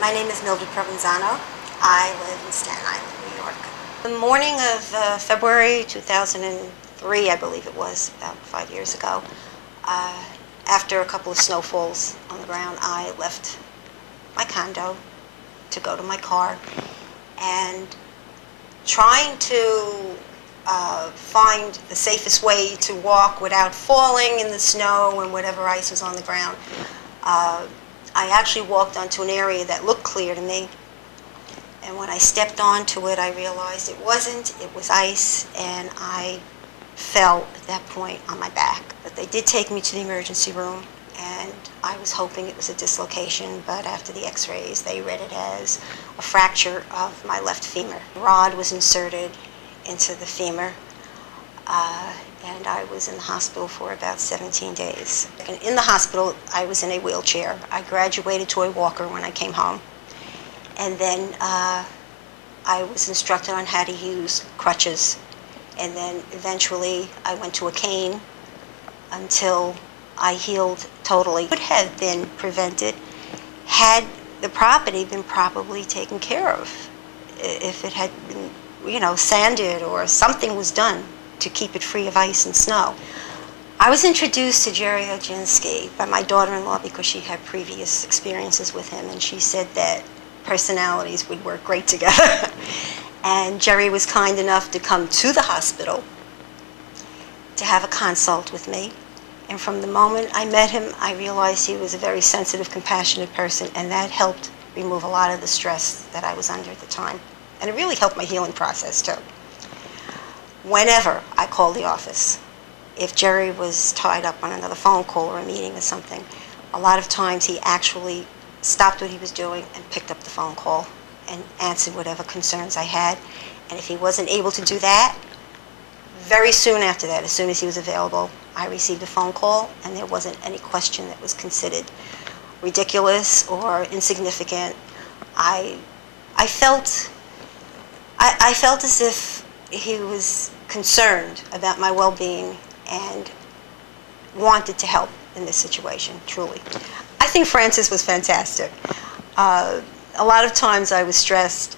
My name is Mildred Provenzano. I live in Staten Island, New York. The morning of February 2003, I believe it was, about 5 years ago, after a couple of snowfalls on the ground, I left my condo to go to my car, and trying to find the safest way to walk without falling in the snow and whatever ice was on the ground. I actually walked onto an area that looked clear to me, and when I stepped onto it, I realized it wasn't. It was ice, and I fell at that point on my back. But they did take me to the emergency room, and I was hoping it was a dislocation, but after the x-rays, they read it as a fracture of my left femur. A rod was inserted into the femur, and I was in the hospital for about 17 days. And in the hospital, I was in a wheelchair. I graduated to a walker when I came home. And then I was instructed on how to use crutches. And then eventually I went to a cane until I healed totally. It would have been prevented had the property been properly taken care of. If it had been, sanded or something was done to keep it free of ice and snow. I was introduced to Gerry Oginski by my daughter-in-law because she had previous experiences with him, and she said that personalities would work great together. And Gerry was kind enough to come to the hospital to have a consult with me. And from the moment I met him, I realized he was a very sensitive, compassionate person, and that helped remove a lot of the stress that I was under at the time. And it really helped my healing process, too. Whenever I called the office, if Gerry was tied up on another phone call or a meeting or something, a lot of times he actually stopped what he was doing and picked up the phone call and answered whatever concerns I had. And if he wasn't able to do that, very soon after that, as soon as he was available, I received a phone call, and there wasn't any question that was considered ridiculous or insignificant. I felt as if he was concerned about my well-being and wanted to help in this situation, truly. I think Frances was fantastic. A lot of times I was stressed,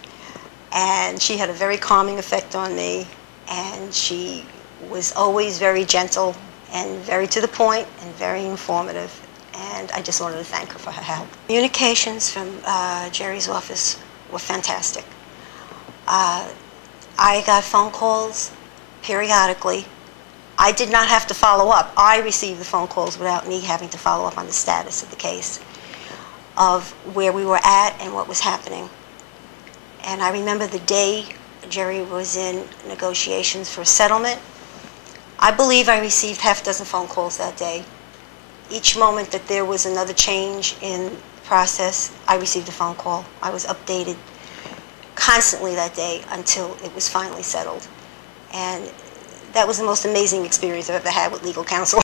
and she had a very calming effect on me, and she was always very gentle and very to the point and very informative, and I just wanted to thank her for her help. Communications from Gerry's office were fantastic. I got phone calls periodically. I did not have to follow up. I received the phone calls without me having to follow up on the status of the case, of where we were at and what was happening. And I remember the day Gerry was in negotiations for a settlement. I believe I received half a dozen phone calls that day. Each moment that there was another change in the process, I received a phone call. I was updated constantly that day until it was finally settled. And that was the most amazing experience I've ever had with legal counsel.